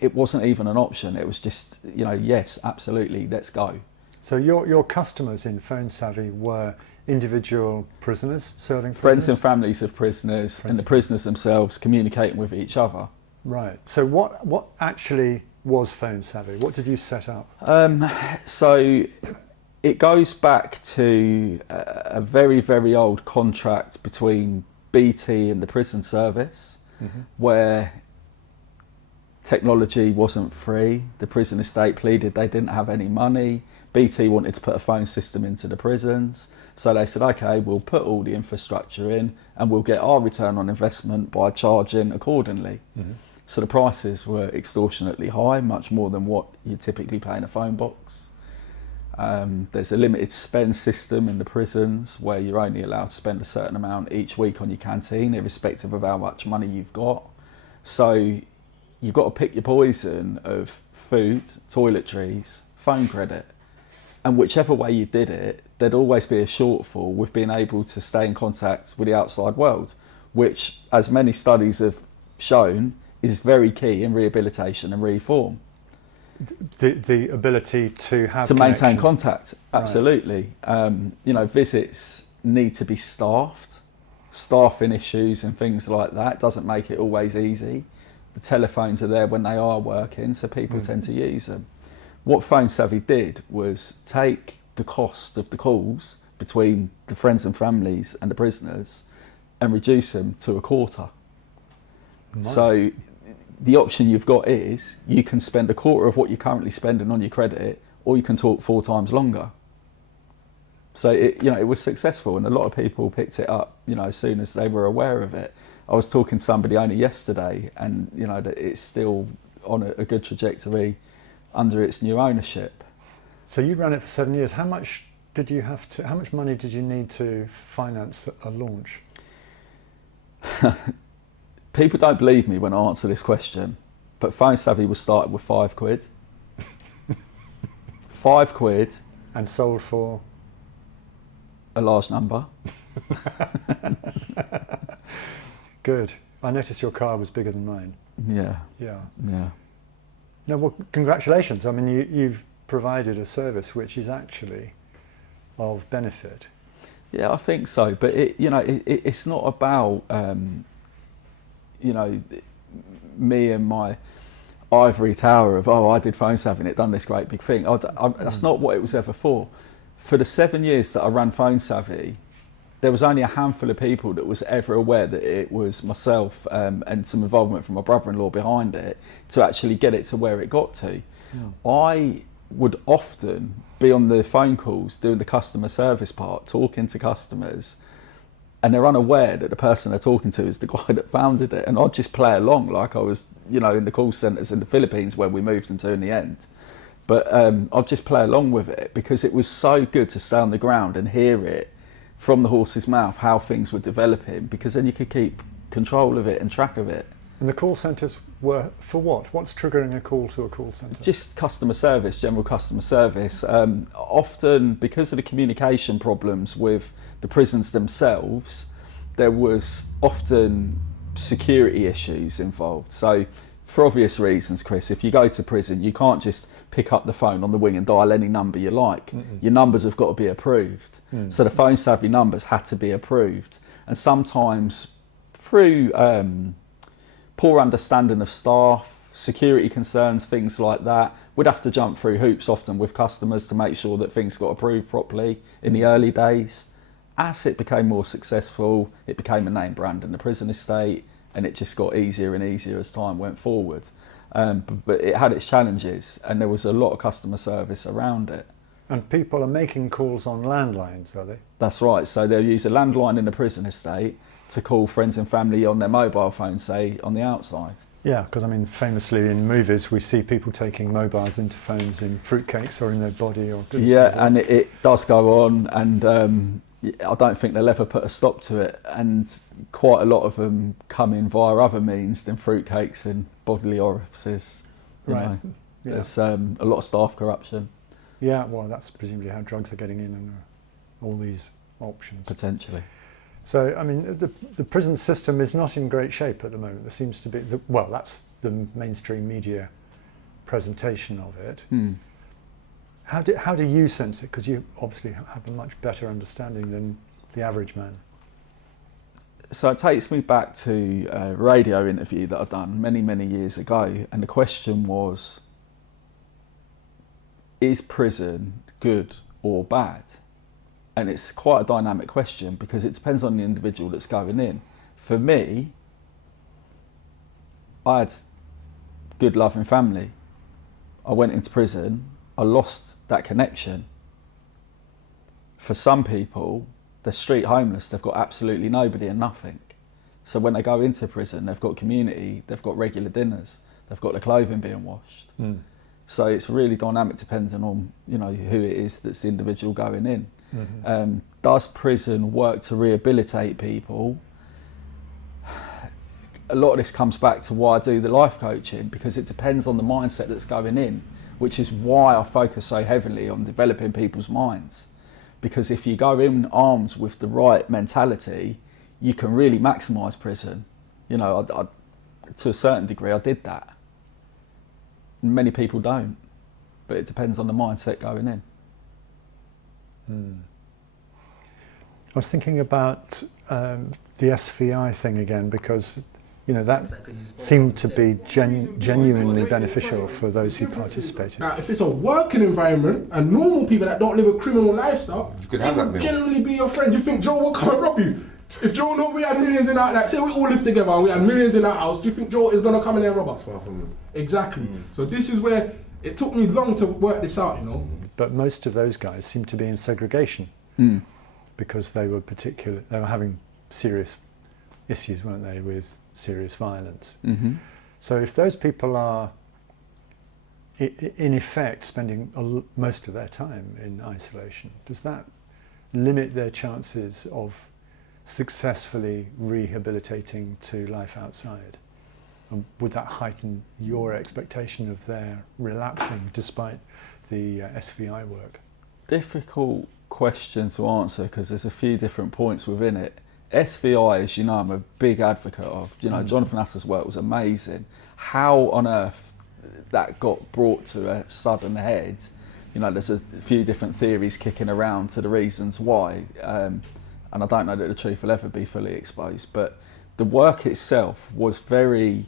It wasn't even an option. It was just, you know, yes, absolutely, let's go. So your customers in Phone Savvy were individual prisoners serving prisoners? Friends and families of prisoners, and the prisoners themselves communicating with each other. Right. So what actually was Phone Savvy? What did you set up? So it goes back to a very, very old contract between BT and the prison service, where technology wasn't free. The prison estate pleaded they didn't have any money. BT wanted to put a phone system into the prisons. So they said, okay, we'll put all the infrastructure in and we'll get our return on investment by charging accordingly. So the prices were extortionately high, much more than what you typically pay in a phone box. There's a limited spend system in the prisons where you're only allowed to spend a certain amount each week on your canteen, irrespective of how much money you've got. So you've got to pick your poison of food, toiletries, phone credit. And whichever way you did it, there'd always be a shortfall with being able to stay in contact with the outside world, which, as many studies have shown, is very key in rehabilitation and reform. The ability to have To maintain connection. contact, absolutely. Visits need to be staffed. Staffing issues and things like that doesn't make it always easy. The telephones are there when they are working, so people tend to use them. What Phone Savvy did was take the cost of the calls between the friends and families and the prisoners and reduce them to a quarter. Right. So the option you've got is you can spend a quarter of what you're currently spending on your credit, or you can talk 4 times longer. So it was successful, and a lot of people picked it up, as soon as they were aware of it. I was talking to somebody only yesterday, and that it's still on a good trajectory under its new ownership. So you ran it for 7 years. How much money did you need to finance a launch? People don't believe me when I answer this question, but Phone Savvy was started with £5. £5. And sold for? A large number. Good. I noticed your car was bigger than mine. Yeah. Yeah. Yeah. No, well, congratulations. I mean, you've provided a service which is actually of benefit. Yeah, I think so. But it's not about me and my ivory tower of I did Phone Savvy and it done this great big thing. That's not what it was ever for. For the 7 years that I ran Phone Savvy, there was only a handful of people that was ever aware that it was myself and some involvement from my brother-in-law behind it to actually get it to where it got to. Yeah. I would often be on the phone calls doing the customer service part, talking to customers, and they're unaware that the person they're talking to is the guy that founded it. And I'd just play along like I was, in the call centres in the Philippines where we moved them to in the end. But I'd just play along with it because it was so good to stay on the ground and hear it from the horse's mouth, how things were developing, because then you could keep control of it and track of it. And the call centres were for what? What's triggering a call to a call centre? Just customer service, general customer service. Often, because of the communication problems with the prisons themselves, there was often security issues involved. So, for obvious reasons, Chris, if you go to prison, you can't just pick up the phone on the wing and dial any number you like. Your numbers have got to be approved. So the Phone Savvy numbers had to be approved. And sometimes through poor understanding of staff, security concerns, things like that, we'd have to jump through hoops often with customers to make sure that things got approved properly in the early days. As it became more successful, it became a name brand in the prison estate, and it just got easier and easier as time went forward. But it had its challenges, and there was a lot of customer service around it. And people are making calls on landlines, are they? That's right. So they'll use a landline in the prison estate to call friends and family on their mobile phone, say, on the outside. Yeah, because I mean, famously in movies, we see people taking mobiles into phones in fruitcakes or in their body or goods. Yeah, and it does go on, and I don't think they'll ever put a stop to it. And quite a lot of them come in via other means than fruitcakes and bodily orifices. You Right. know. Yeah. There's a lot of staff corruption. Yeah, well, that's presumably how drugs are getting in and all these options. Potentially. So, I mean, the prison system is not in great shape at the moment. There seems to be, that's the mainstream media presentation of it. How do you sense it? Because you obviously have a much better understanding than the average man. So it takes me back to a radio interview that I've done many, many years ago. And the question was, is prison good or bad? And it's quite a dynamic question because it depends on the individual that's going in. For me, I had good loving family. I went into prison, I lost that connection. For some people, they're street homeless, they've got absolutely nobody and nothing. So when they go into prison, they've got community, they've got regular dinners, they've got their clothing being washed. So it's really dynamic depending on, who it is that's the individual going in. Does prison work to rehabilitate people? A lot of this comes back to why I do the life coaching, because it depends on the mindset that's going in, which is why I focus so heavily on developing people's minds. Because if you go in armed with the right mentality, you can really maximise prison. to a certain degree, I did that. Many people don't, but it depends on the mindset going in. I was thinking about the SVI thing again, because that seemed to be genuinely beneficial for those who participated. Now, if it's a working environment and normal people that don't live a criminal lifestyle, You could they have that would meal. generally be your friend. You think Joe will come and rob you? If Joe knew we had millions in our, like, say we all live together and we had millions in our house, do you think Joe is going to come in there and rob us? Exactly. So this is where it took me long to work this out, But most of those guys seemed to be in segregation because they were having serious issues, weren't they, with serious violence. So if those people are in effect spending most of their time in isolation, does that limit their chances of successfully rehabilitating to life outside? And would that heighten your expectation of their relapsing despite the SVI work? Difficult question to answer because there's a few different points within it. SVI, as you know, I'm a big advocate of. Jonathan Asser's work was amazing. How on earth that got brought to a sudden head, there's a few different theories kicking around to the reasons why, and I don't know that the truth will ever be fully exposed, but the work itself was very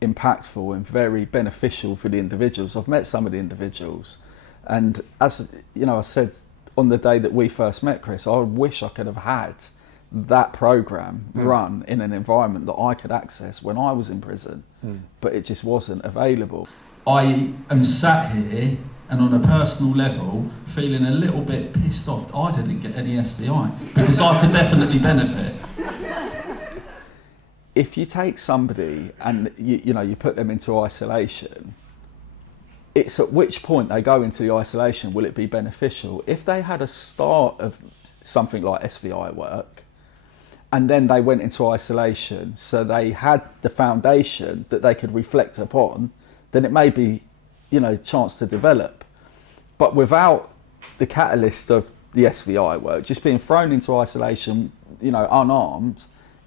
impactful and very beneficial for the individuals. I've met some of the individuals, and as I said on the day that we first met, Chris, I wish I could have had that program run in an environment that I could access when I was in prison, but it just wasn't available. I am sat here and on a personal level feeling a little bit pissed off that I didn't get any SVI because I could definitely benefit. If you take somebody and you put them into isolation, it's at which point they go into the isolation will it be beneficial. If they had a start of something like SVI work and then they went into isolation, so they had the foundation that they could reflect upon, then it may be, chance to develop. But without the catalyst of the SVI work, just being thrown into isolation, unarmed,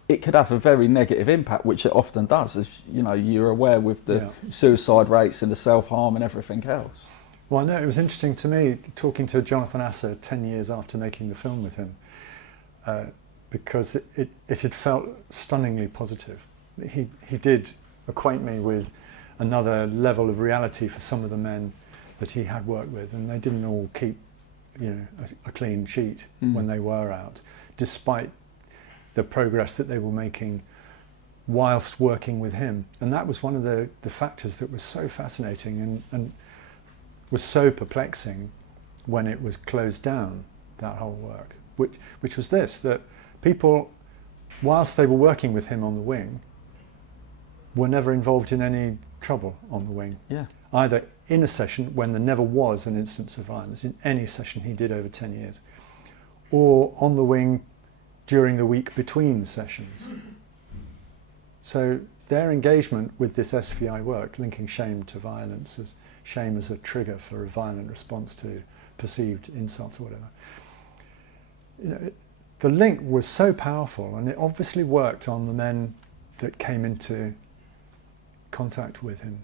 it could have a very negative impact, which it often does, as you're aware with the suicide rates and the self-harm and everything else. Well, I know it was interesting to me talking to Jonathan Asser 10 years after making the film with him, because it had felt stunningly positive. He did acquaint me with another level of reality for some of the men that he had worked with, and they didn't all keep a clean sheet when they were out, despite the progress that they were making whilst working with him. And that was one of the factors that was so fascinating and was so perplexing when it was closed down, that whole work, which was this, that people, whilst they were working with him on the wing, were never involved in any trouble on the wing. Yeah. Either in a session when there never was an instance of violence, in any session he did over 10 years, or on the wing during the week between sessions. So their engagement with this SVI work, linking shame to violence, as shame as a trigger for a violent response to perceived insult or whatever, the link was so powerful, and it obviously worked on the men that came into contact with him,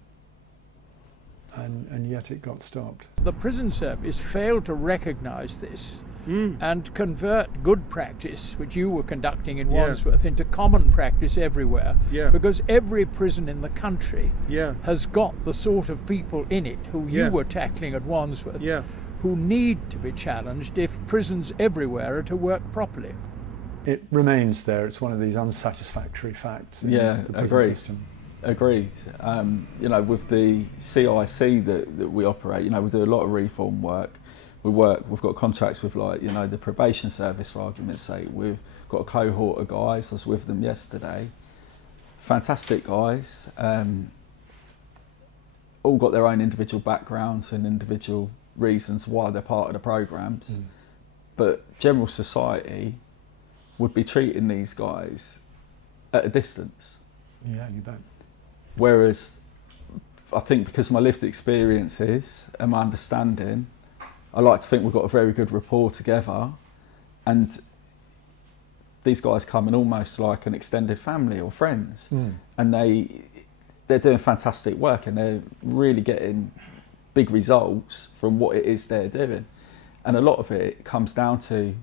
and yet it got stopped. The prison service failed to recognise this and convert good practice, which you were conducting in Wandsworth, into common practice everywhere. Because every prison in the country has got the sort of people in it who you were tackling at Wandsworth, who need to be challenged if prisons everywhere are to work properly. It remains there. It's one of these unsatisfactory facts in the prison system. Agreed. With the CIC that we operate, we do a lot of reform work. We've got contracts with the probation service, for argument's sake. We've got a cohort of guys. I was with them yesterday. Fantastic guys. All got their own individual backgrounds and individual reasons why they're part of the programs. But general society would be treating these guys at a distance. Yeah, you bet. Whereas I think because of my lived experiences and my understanding, I like to think we've got a very good rapport together, and these guys come in almost like an extended family or friends, and they're doing fantastic work and they're really getting big results from what it is they're doing. And a lot of it comes down to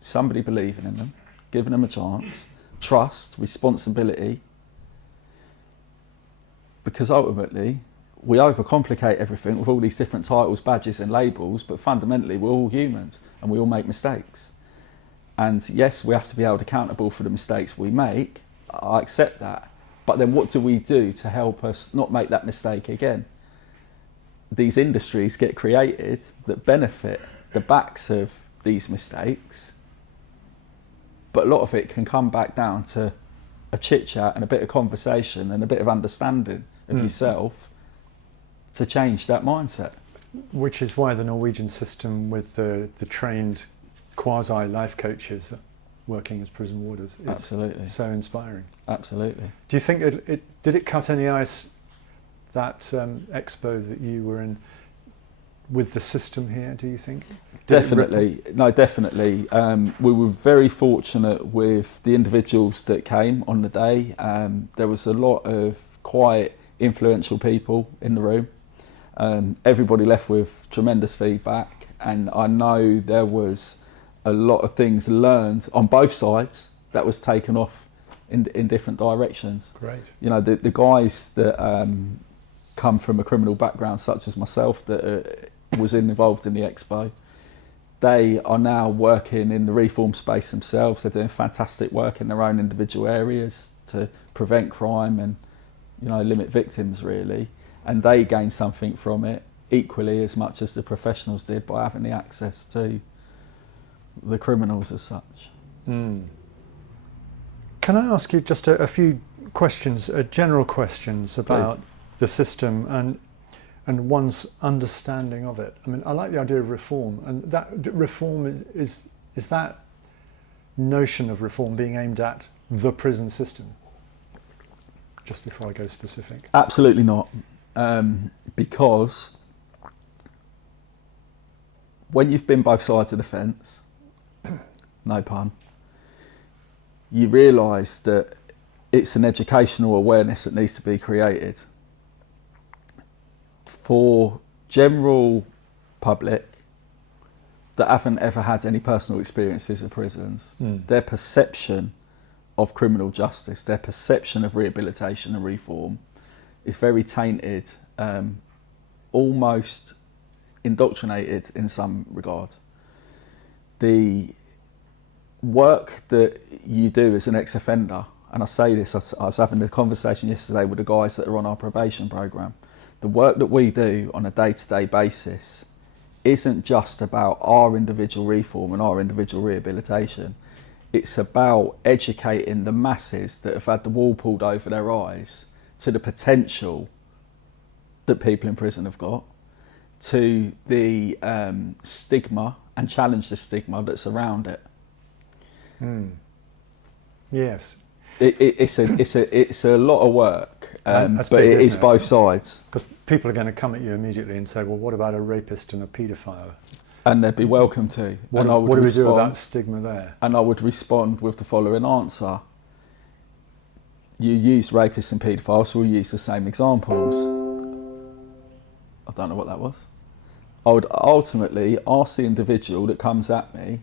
somebody believing in them, giving them a chance, trust, responsibility. Because ultimately, we overcomplicate everything with all these different titles, badges and labels, but fundamentally we're all humans and we all make mistakes. And yes, we have to be held accountable for the mistakes we make. I accept that. But then what do we do to help us not make that mistake again? These industries get created that benefit the backs of these mistakes. But a lot of it can come back down to a chit chat and a bit of conversation and a bit of understanding of yourself to change that mindset. Which is why the Norwegian system with the trained quasi-life coaches working as prison warders is Absolutely. so inspiring. Absolutely. Do you think did it cut any ice, that expo that you were in, with the system here, do you think? Definitely. We were very fortunate with the individuals that came on the day. There was a lot of quite influential people in the room. Everybody left with tremendous feedback, and I know there was a lot of things learned on both sides that was taken off in different directions. Great. You know, the guys that come from a criminal background, such as myself, that was involved in the expo, they are now working in the reform space themselves. They're doing fantastic work in their own individual areas to prevent crime and, you know, limit victims, really. And they gain something from it equally as much as the professionals did by having the access to the criminals as such. Can I ask you just a few questions, general questions about the system and one's understanding of it? I mean, I like the idea of reform, and that reform is that notion of reform being aimed at the prison system? Just before I go specific. Absolutely not, because when you've been both sides of the fence, no pun, you realise that it's an educational awareness that needs to be created. For general public that haven't ever had any personal experiences of prisons, their perception of criminal justice, their perception of rehabilitation and reform is very tainted, almost indoctrinated in some regard. The work that you do as an ex-offender, and I say this, I was having a conversation yesterday with the guys that are on our probation programme. The work that we do on a day-to-day basis isn't just about our individual reform and our individual rehabilitation. It's about educating the masses that have had the wool pulled over their eyes to the potential that people in prison have got, to the stigma, and challenge the stigma that's around it. Yes. It's a lot of work, but big, it is isn't it? both sides. Because people are going to come at you immediately and say, well, what about a rapist and a paedophile? And they'd be welcome to. What And I would do we do respond- about stigma there? And I would respond with the following answer. You use rapists and paedophiles, so we'll use the same examples. I don't know what that was. I would ultimately ask the individual that comes at me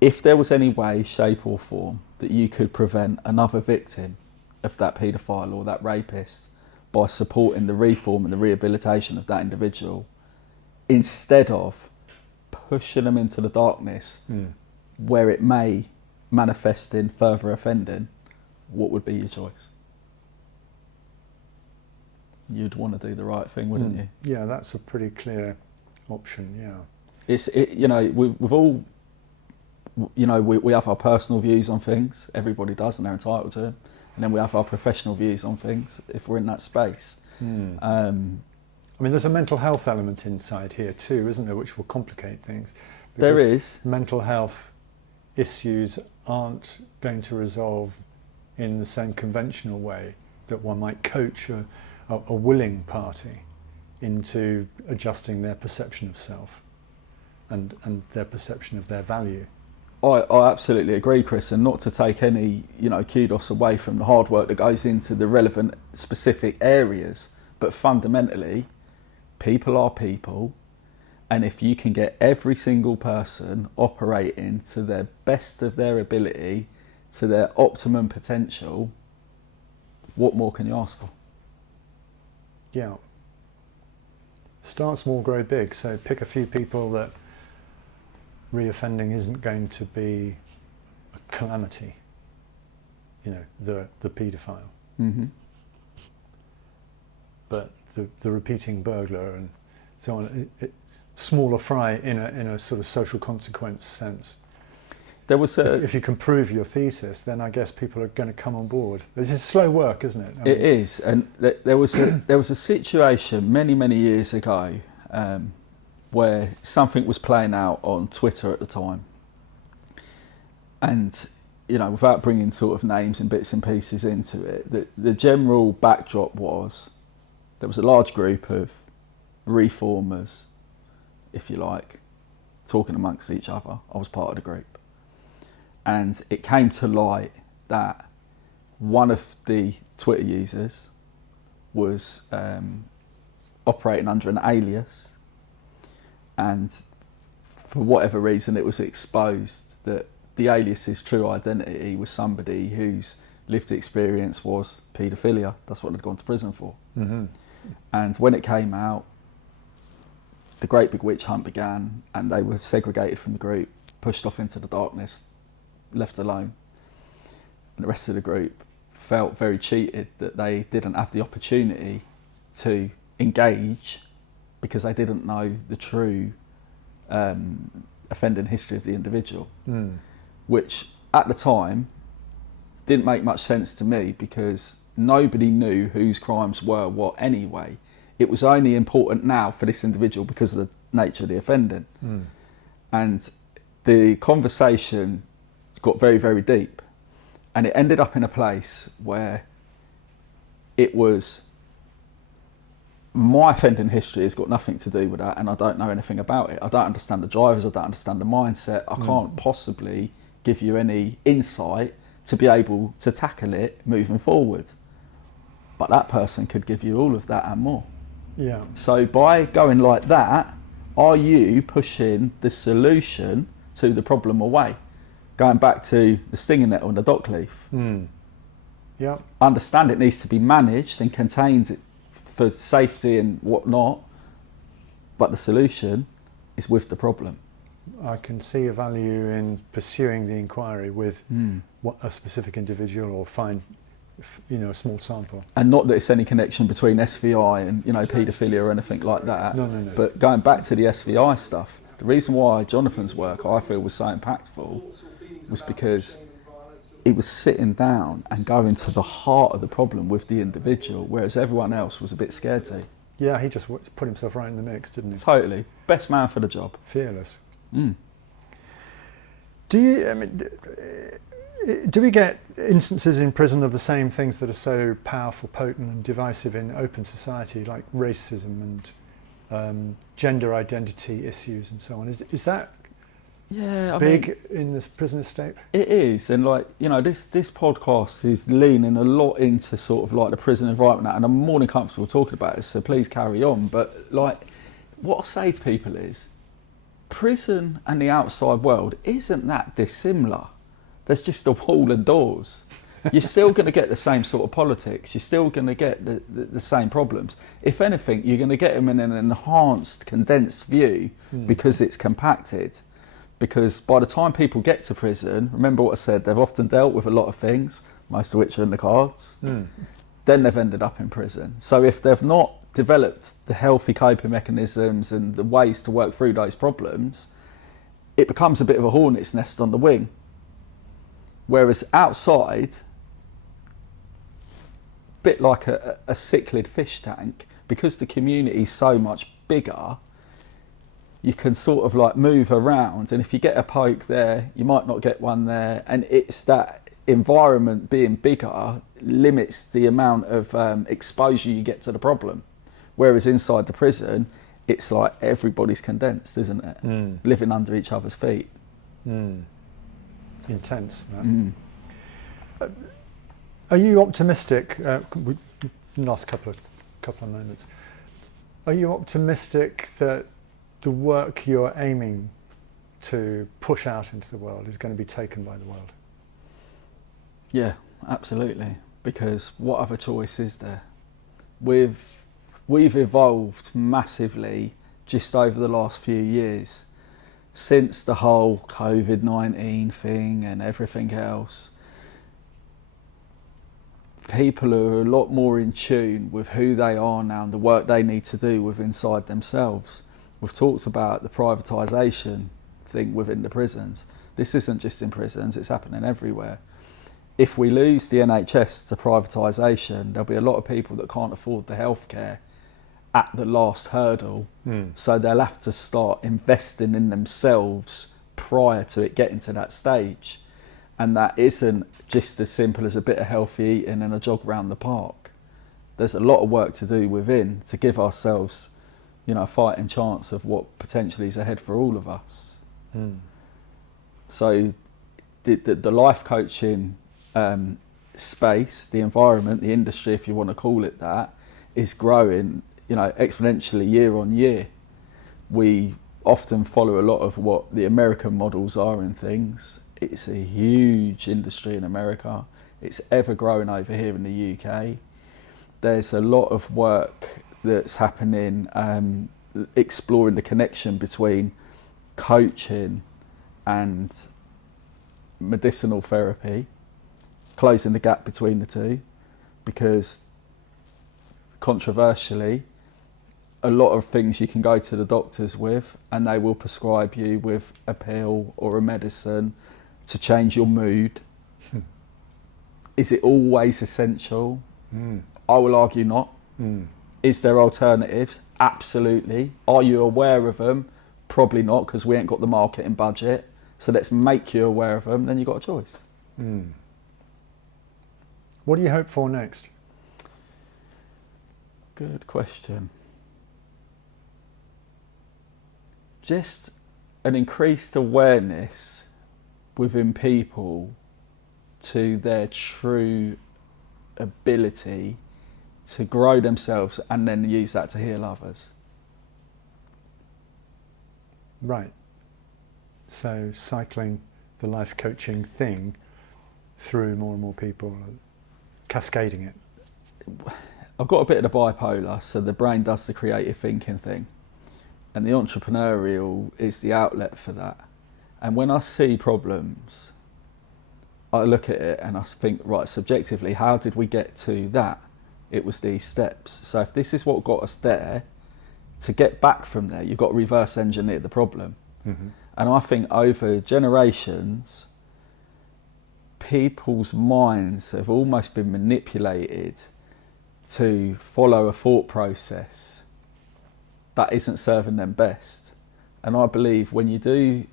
if there was any way, shape or form that you could prevent another victim of that paedophile or that rapist by supporting the reform and the rehabilitation of that individual, instead of pushing them into the darkness where it may manifest in further offending, what would be your choice? You'd want to do the right thing, wouldn't you? Yeah, that's a pretty clear option, yeah. We've all, we have our personal views on things, everybody does and they're entitled to, and then we have our professional views on things if we're in that space. I mean, there's a mental health element inside here too, isn't there, which will complicate things. There is. Mental health issues aren't going to resolve in the same conventional way that one might coach a willing party into adjusting their perception of self and their perception of their value. I absolutely agree, Chris, and not to take any, kudos away from the hard work that goes into the relevant specific areas, but fundamentally, people are people, and if you can get every single person operating to their best of their ability, to their optimum potential, what more can you ask for? Yeah. Start small, grow big. So pick a few people that reoffending isn't going to be a calamity. The paedophile. Mm-hmm. But the repeating burglar and so on, smaller fry in a sort of social consequence sense. There was if you can prove your thesis, then I guess people are going to come on board. It's just slow work, isn't it? It is, and there was a situation many years ago where something was playing out on Twitter at the time, and without bringing sort of names and bits and pieces into it, the general backdrop was there was a large group of reformers, if you like, talking amongst each other. I was part of the group. And it came to light that one of the Twitter users was operating under an alias, and for whatever reason it was exposed that the alias's true identity was somebody whose lived experience was paedophilia. That's what they'd gone to prison for. Mm-hmm. And when it came out, the great big witch hunt began, and they were segregated from the group, pushed off into the darkness, left alone, and the rest of the group felt very cheated that they didn't have the opportunity to engage because they didn't know the true offending history of the individual, which at the time didn't make much sense to me because nobody knew whose crimes were what anyway. It was only important now for this individual because of the nature of the offending. And the conversation got very deep, and it ended up in a place where it was, my offending history has got nothing to do with that, and I don't know anything about it. I don't understand the drivers, I don't understand the mindset. I can't possibly give you any insight to be able to tackle it moving forward. But that person could give you all of that and more. Yeah. So by going like that, are you pushing the solution to the problem away? Going back to the stinging nettle and the dock leaf. Yeah. Understand it needs to be managed and contained for safety and whatnot, but the solution is with the problem. I can see a value in pursuing the inquiry with a specific individual, or find a small sample. And not that it's any connection between SVI and paedophilia or anything like that. No. But going back to the SVI stuff, the reason why Jonathan's work I feel was so impactful was because he was sitting down and going to the heart of the problem with the individual, whereas everyone else was a bit scared to. Yeah, he just put himself right in the mix, didn't he? Totally. Best man for the job. Fearless. Do we get instances in prison of the same things that are so powerful, potent and divisive in open society, like racism and gender identity issues and so on? Is that big in this prison estate? It is, and this podcast is leaning a lot into sort of like the prison environment now, and I'm more than comfortable talking about it, so please carry on. But what I say to people is, prison and the outside world isn't that dissimilar. There's just a wall and doors. You're still going to get the same sort of politics. You're still going to get the same problems. If anything, you're going to get them in an enhanced, condensed view because it's compacted. Because by the time people get to prison, remember what I said, they've often dealt with a lot of things, most of which are in the cards. Then they've ended up in prison. So if they've not developed the healthy coping mechanisms and the ways to work through those problems, it becomes a bit of a hornet's nest on the wing. Whereas outside, a bit like a cichlid fish tank, because the community is so much bigger, you can sort of move around, and if you get a poke there, you might not get one there, and it's that environment being bigger limits the amount of exposure you get to the problem. Whereas inside the prison, it's like everybody's condensed, isn't it? Living under each other's feet. intense. Are you optimistic? Last couple of moments. Are you optimistic that the work you're aiming to push out into the world is going to be taken by the world? Yeah, absolutely. Because what other choice is there? We've evolved massively just over the last few years, since the whole COVID-19 thing and everything else. People are a lot more in tune with who they are now and the work they need to do within inside themselves. We've talked about the privatisation thing within the prisons. This isn't just in prisons, it's happening everywhere. If we lose the NHS to privatisation, there'll be a lot of people that can't afford the healthcare at the last hurdle, so they'll have to start investing in themselves prior to it getting to that stage. And that isn't just as simple as a bit of healthy eating and a jog round the park. There's a lot of work to do within to give ourselves, a fighting chance of what potentially is ahead for all of us. So the life coaching space, the environment, the industry, if you want to call it that, is growing, exponentially year on year. We often follow a lot of what the American models are and things. It's a huge industry in America. It's ever growing over here in the UK. There's a lot of work that's happening, exploring the connection between coaching and medicinal therapy, closing the gap between the two, because controversially, a lot of things you can go to the doctors with and they will prescribe you with a pill or a medicine to change your mood. Is it always essential? I will argue not. Is there alternatives? Absolutely. Are you aware of them? Probably not, because we ain't got the marketing budget. So let's make you aware of them, then you've got a choice. What do you hope for next? Good question. Just an increased awareness within people to their true ability to grow themselves and then use that to heal others. Right. So cycling the life coaching thing through more and more people, cascading it. I've got a bit of the bipolar, so the brain does the creative thinking thing. And the entrepreneurial is the outlet for that. And when I see problems, I look at it and I think, right, subjectively, how did we get to that? It was these steps. So if this is what got us there, to get back from there, you've got to reverse engineer the problem. And I think over generations, people's minds have almost been manipulated to follow a thought process that isn't serving them best. And I believe when you do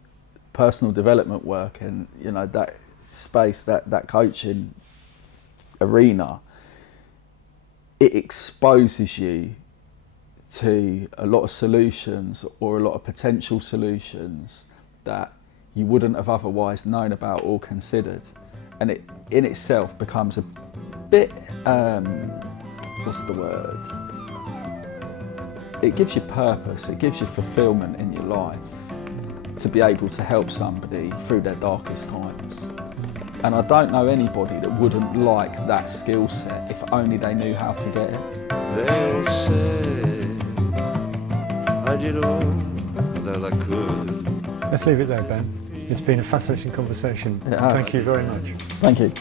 personal development work and that space, that coaching arena, it exposes you to a lot of solutions or a lot of potential solutions that you wouldn't have otherwise known about or considered. And it in itself becomes a bit, what's the word? It gives you purpose, it gives you fulfillment in your life to be able to help somebody through their darkest times. And I don't know anybody that wouldn't like that skill set if only they knew how to get it. They say I did all that I could. Let's leave it there, Ben. It's been a fascinating conversation. Thank you very much. Thank you.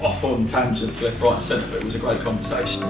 Off on tangents left, right and centre, but it was a great conversation.